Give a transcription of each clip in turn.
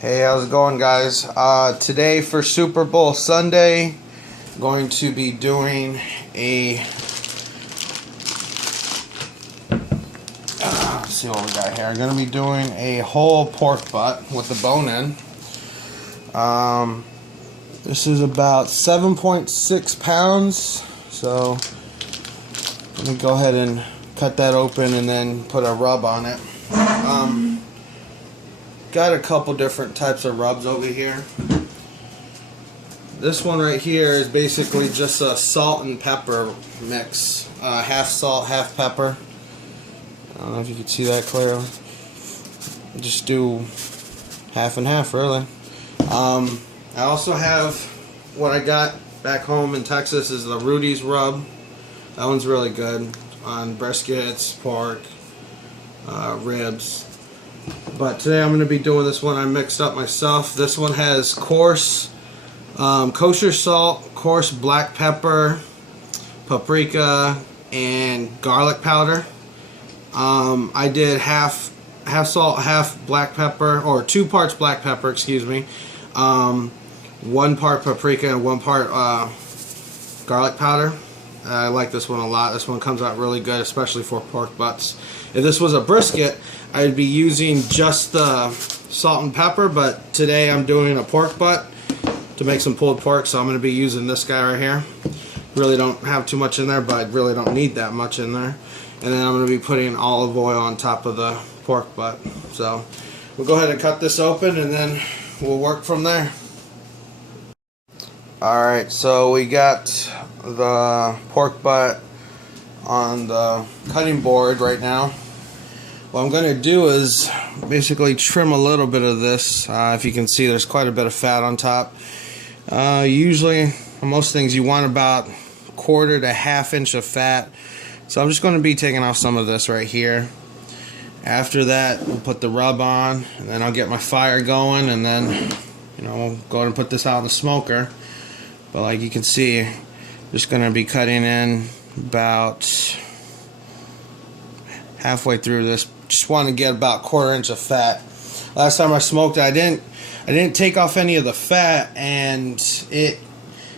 Hey, how's it going, guys? Today for Super Bowl Sunday, I'm going to be doing a let's see what we got here. I'm going to be doing a whole pork butt with the bone in. This is about 7.6 pounds, so let me go ahead and cut that open and then put a rub on it. Got a couple different types of rubs over here. This one right here is basically just a salt and pepper mix. Half salt, half pepper. I don't know if you can see that clearly. Just do half and half, really. I also have what I got back home in Texas is the Rudy's rub. That one's really good on briskets, pork, ribs. But today I'm going to be doing this one I mixed up myself. This one has coarse kosher salt, coarse black pepper, paprika, and garlic powder. I did half salt, half black pepper, or 2 parts black pepper, excuse me. 1 part paprika and 1 part garlic powder. I like this one a lot. This one comes out really good, especially for pork butts. If this was a brisket, I'd be using just the salt and pepper, but today I'm doing a pork butt to make some pulled pork, so I'm going to be using this guy right here. Really don't have too much in there, but I really don't need that much in there. And then I'm going to be putting olive oil on top of the pork butt. So we'll go ahead and cut this open, and then we'll work from there. Alright, so we got the pork butt on the cutting board right now. What I'm going to do is basically trim a little bit of this. If you can see, there's quite a bit of fat on top. Usually, on most things, you want about 1/4 to 1/2 inch of fat. So I'm just going to be taking off some of this right here. After that, we'll put the rub on, and then I'll get my fire going, and then we'll go ahead and put this out in the smoker. But like you can see, just going to be cutting in about halfway through this. Just want to get about 1/4 inch of fat. Last time I smoked it, I didn't take off any of the fat, and you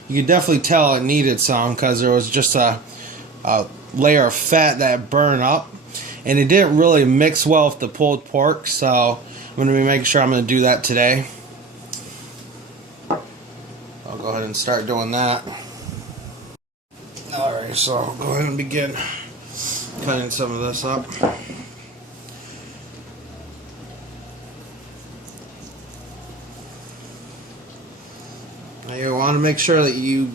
could definitely tell it needed some because there was just a layer of fat that burned up, and it didn't really mix well with the pulled pork. So I'm going to be making sure I'm going to do that today. I'll go ahead and start doing that. Alright, so I'll go ahead and begin cutting some of this up. Now you want to make sure that you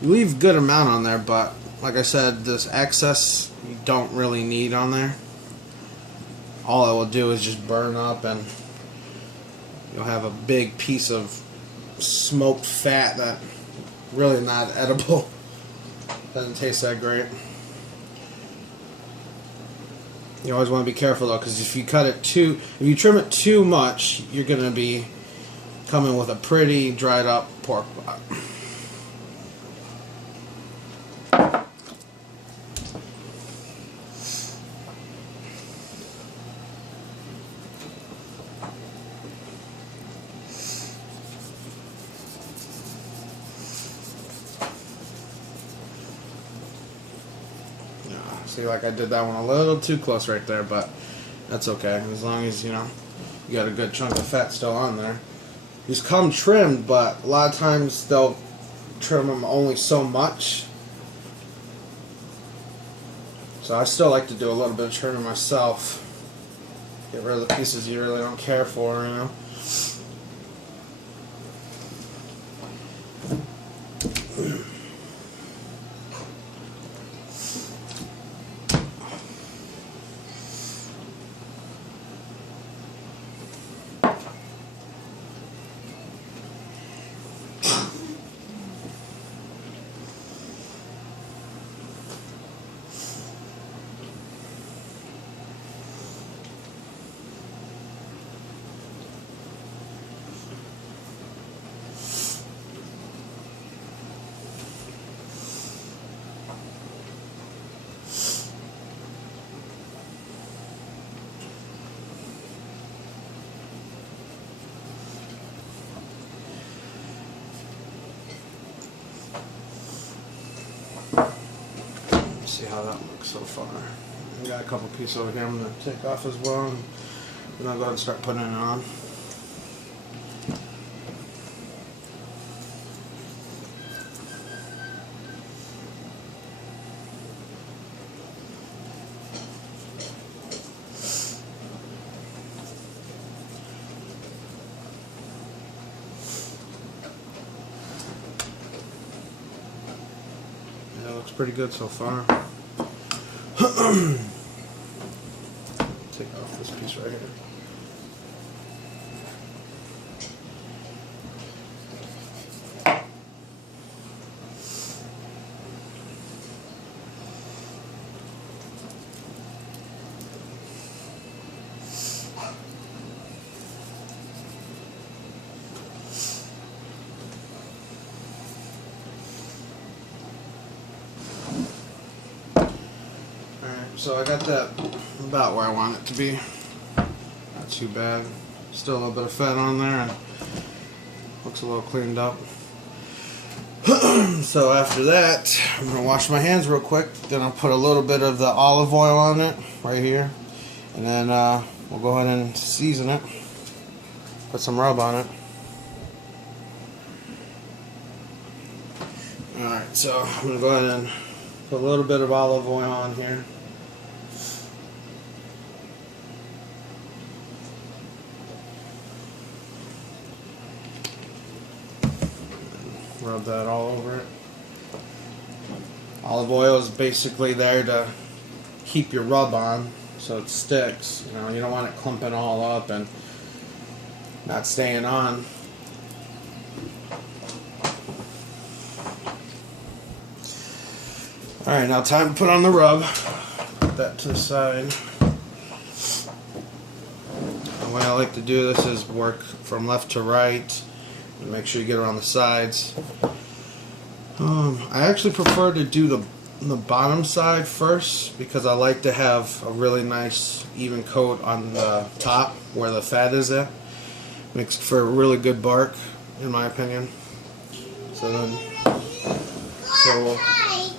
leave a good amount on there, but like I said, this excess you don't really need on there. All it will do is just burn up, and you'll have a big piece of smoked fat that really not edible. Doesn't taste that great. You always want to be careful though, because if you trim it too much, you're going to be coming with a pretty dried up pork butt. See, like I did that one a little too close right there, but that's okay. As long as, you got a good chunk of fat still on there. These come trimmed, but a lot of times they'll trim them only so much. So I still like to do a little bit of trimming myself. Get rid of the pieces you really don't care for, see how that looks so far. I got a couple pieces over here I'm going to take off as well, and then I'll go ahead and start putting it on. Yeah, it looks pretty good so far. Take off this piece right here. So I got that about where I want it to be. Not too bad. Still a little bit of fat on there and looks a little cleaned up. So after that, I'm going to wash my hands real quick. Then I'll put a little bit of the olive oil on it right here. And then we'll go ahead and season it. Put some rub on it. Alright, so I'm going to go ahead and put a little bit of olive oil on here. Rub that all over it. Olive oil is basically there to keep your rub on so it sticks. You know, you don't want it clumping all up and not staying on. Alright, now time to put on the rub. Put that to the side. The way I like to do this is work from left to right. Make sure you get around the sides. I actually prefer to do the bottom side first because I like to have a really nice even coat on the top where the fat is at. Makes for a really good bark, in my opinion. So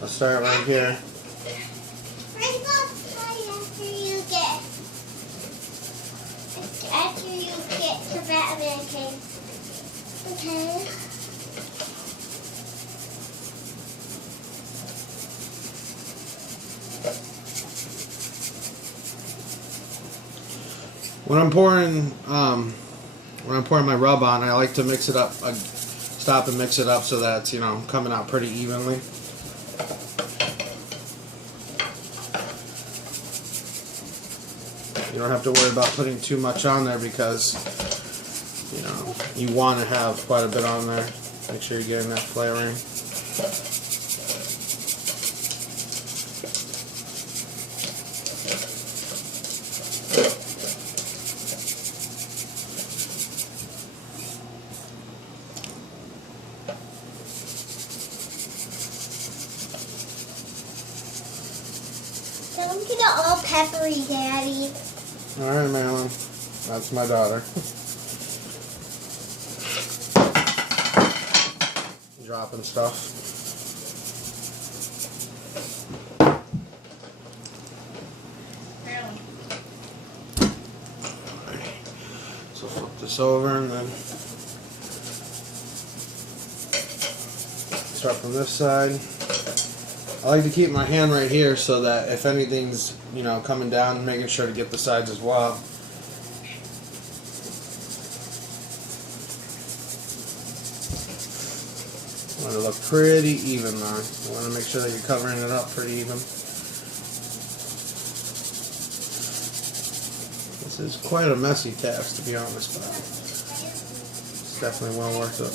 I'll start right here. After you get to Batman cave. Okay. When I'm pouring my rub on, I like to mix it up. I stop and mix it up so that it's, you know, coming out pretty evenly. You don't have to worry about putting too much on there because, you know, you want to have quite a bit on there. Make sure you're getting that flavoring. Don't get it all peppery, Daddy. Alright, Marilyn. That's my daughter. Dropping stuff. Marilyn. So flip this over and then start from this side. I like to keep my hand right here so that if anything's, you know, coming down, making sure to get the sides as well. I want it to look pretty even though. I want to make sure that you're covering it up pretty even. This is quite a messy task, to be honest, but it's definitely well worth it.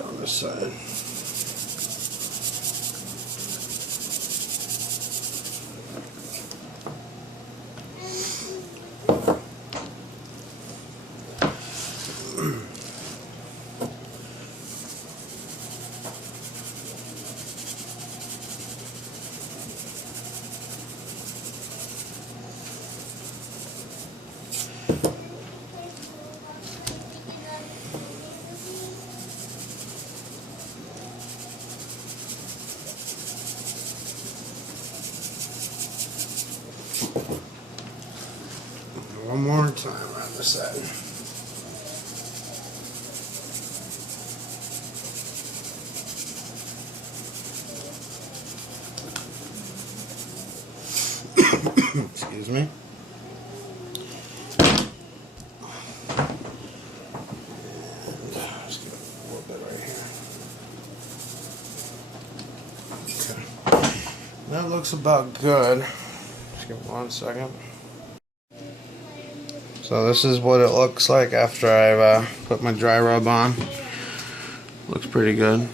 On this side. one more time on this side. Excuse me. Just give it a little bit right here. Okay. That looks about good. Just give me 1 second. So this is what it looks like after I've put my dry rub on. Looks pretty good.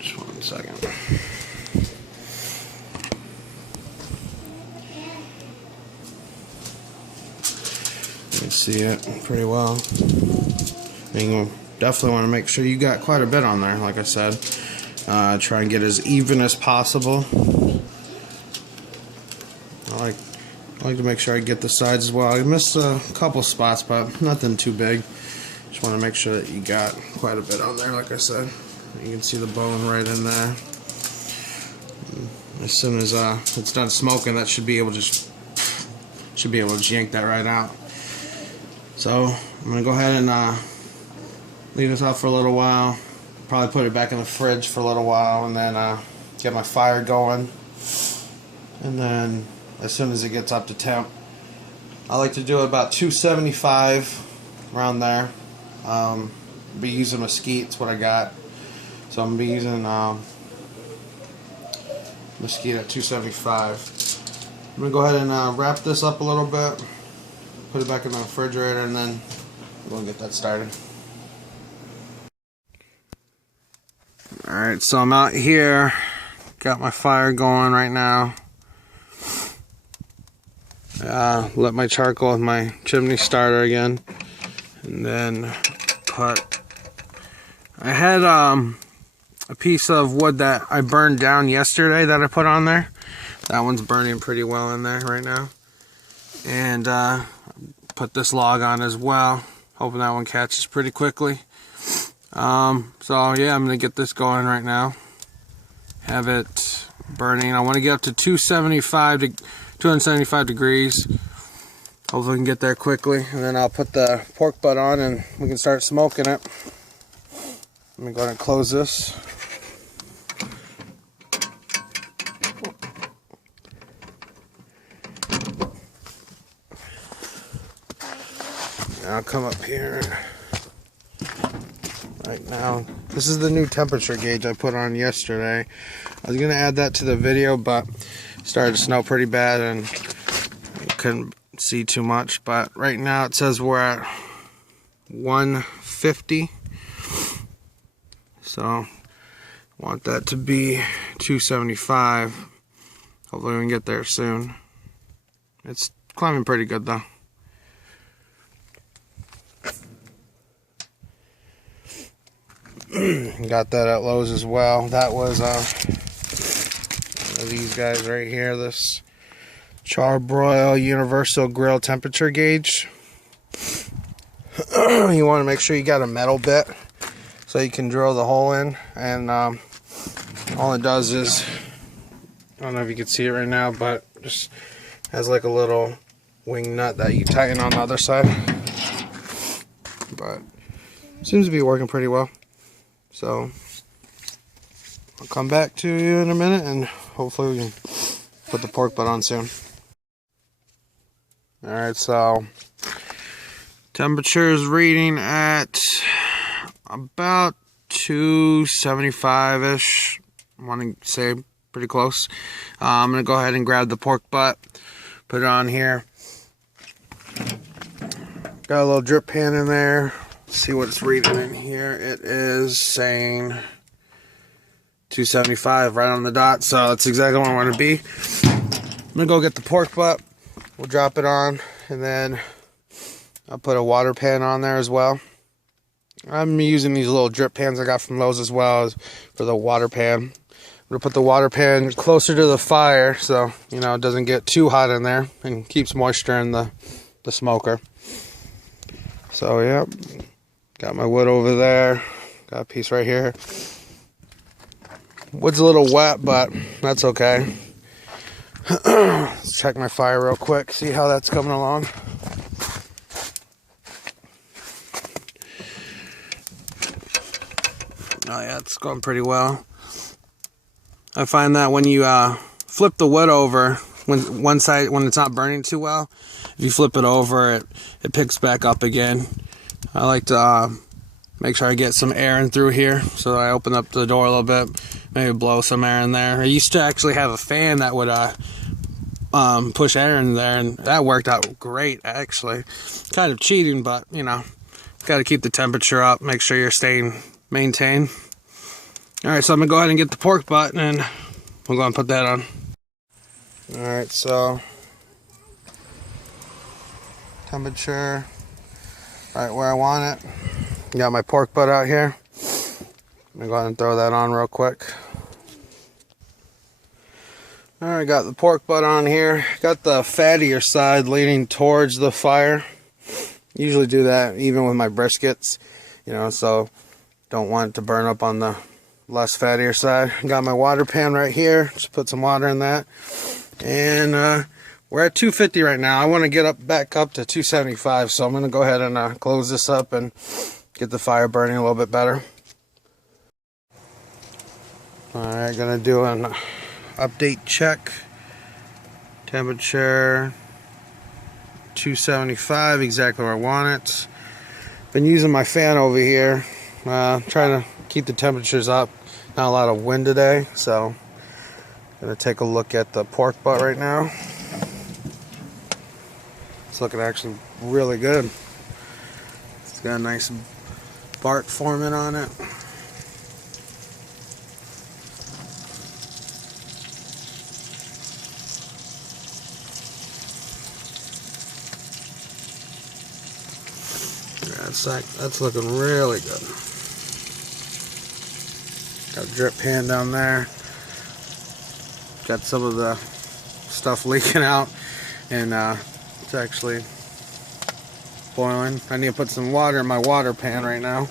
Just 1 second. You can see it pretty well. And you definitely want to make sure you got quite a bit on there, like I said. Try and get as even as possible. I like to make sure I get the sides as well. I missed a couple spots, but nothing too big. Just want to make sure that you got quite a bit on there, like I said. You can see the bone right in there. As soon as it's done smoking, that should be able to yank that right out. So I'm gonna go ahead and leave this out for a little while. Probably put it back in the fridge for a little while, and then get my fire going. And then as soon as it gets up to temp, I like to do it about 275 around there. Be using Mesquite, it's what I got. So I'm gonna be using Mesquite at 275. I'm gonna go ahead and wrap this up a little bit, put it back in the refrigerator, and then we'll get that started. Alright, so I'm out here, got my fire going right now. Lit my charcoal with my chimney starter again, and then I had a piece of wood that I burned down yesterday that I put on there. That one's burning pretty well in there right now, and put this log on as well, hoping that one catches pretty quickly. So yeah, I'm gonna get this going right now, have it burning. I want to get up to 275 degrees. Hopefully we can get there quickly, and then I'll put the pork butt on and we can start smoking it. Let me go ahead and close this. I'll come up here right now. This is the new temperature gauge I put on yesterday. I was gonna add that to the video, but it started to snow pretty bad and I couldn't see too much. But right now it says we're at 150. So I want that to be 275. Hopefully we can get there soon. It's climbing pretty good though. Got that at Lowe's as well. That was one of these guys right here, this Char-Broil Universal Grill Temperature Gauge. You want to make sure you got a metal bit so you can drill the hole in, and all it does is, I don't know if you can see it right now, but just has like a little wing nut that you tighten on the other side. But seems to be working pretty well. So I'll come back to you in a minute and hopefully we can put the pork butt on soon. Alright, so temperature is reading at about 275-ish. I want to say pretty close. I'm going to go ahead and grab the pork butt, put it on here. Got a little drip pan in there. See what it's reading in here. It is saying 275 right on the dot, so that's exactly where I want to be. I'm gonna go get the pork butt, we'll drop it on, and then I'll put a water pan on there as well. I'm using these little drip pans I got from Lowe's as well as for the water pan. I'm gonna put the water pan closer to the fire so you know it doesn't get too hot in there and keeps moisture in the smoker. So yeah, got my wood over there, got a piece right here. Wood's a little wet, but that's okay. Let's check my fire real quick, see how that's coming along. Oh yeah, it's going pretty well. I find that when you flip the wood over, when one side, when it's not burning too well, if you flip it over, it picks back up again. I like to make sure I get some air in through here, so I open up the door a little bit, maybe blow some air in there. I used to actually have a fan that would push air in there, and that worked out great actually. Kind of cheating, but you know, got to keep the temperature up, make sure you're staying maintained. Alright, so I'm gonna go ahead and get the pork butt and we'll go and put that on. Alright, so temperature right where I want it. Got my pork butt out here. I'm gonna go ahead and throw that on real quick. Alright, got the pork butt on here. Got the fattier side leaning towards the fire. Usually do that even with my briskets, you know, so don't want it to burn up on the less fattier side. Got my water pan right here. Just put some water in that. And we're at 250 right now. I want to get back up to 275, so I'm going to go ahead and close this up and get the fire burning a little bit better. Alright, going to do an update check. Temperature 275, exactly where I want it. Been using my fan over here, trying to keep the temperatures up. Not a lot of wind today, so I'm going to take a look at the pork butt right now. It's looking actually really good. It's got a nice bark forming on it. Yeah, that's looking really good. Got a drip pan down there. Got some of the stuff leaking out, and it's actually boiling. I need to put some water in my water pan right now,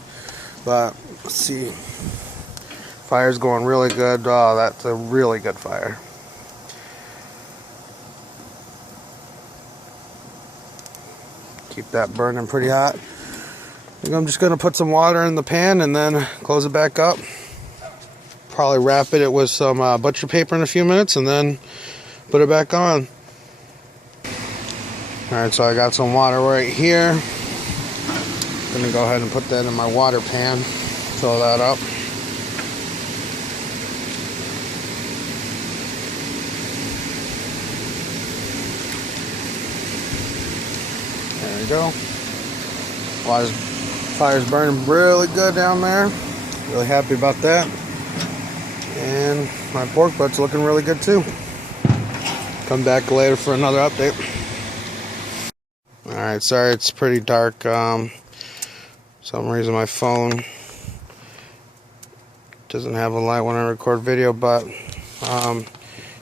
but let's see. Fire's going really good. Oh, that's a really good fire. Keep that burning pretty hot. I think I'm just going to put some water in the pan and then close it back up. Probably wrap it with some butcher paper in a few minutes and then put it back on. Alright, so I got some water right here. I'm going to go ahead and put that in my water pan. Fill that up. There we go. Fire's burning really good down there. Really happy about that. And my pork butt's looking really good too. Come back later for another update. Alright, sorry it's pretty dark. Some reason my phone doesn't have a light when I record video, but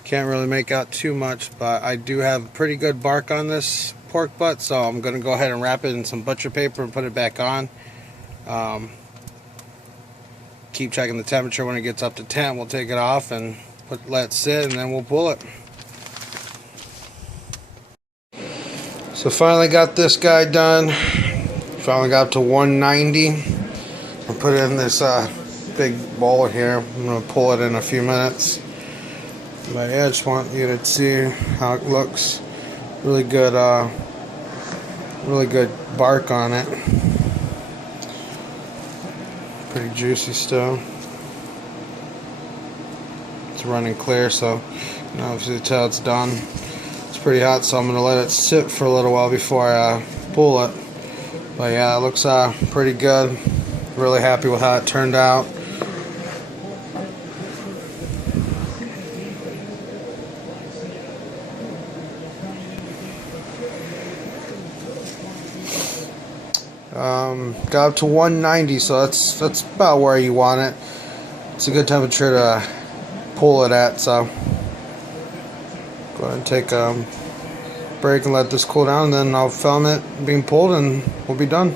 can't really make out too much. But I do have pretty good bark on this pork butt, so I'm going to go ahead and wrap it in some butcher paper and put it back on. Keep checking the temperature. When it gets up to 10, we'll take it off and let it sit, and then we'll pull it. So finally got this guy done. Finally got up to 190. I'll put it in this big bowl here. I'm going to pull it in a few minutes. But yeah, I just want you to see how it looks. Really good bark on it. Pretty juicy still. It's running clear, so you know, obviously tell it's done. It's pretty hot, so I'm gonna let it sit for a little while before I pull it. But yeah, it looks pretty good. Really happy with how it turned out. Got up to 190, so that's about where you want it. It's a good temperature to pull it at, so go ahead and take a break and let this cool down, and then I'll film it being pulled and we'll be done.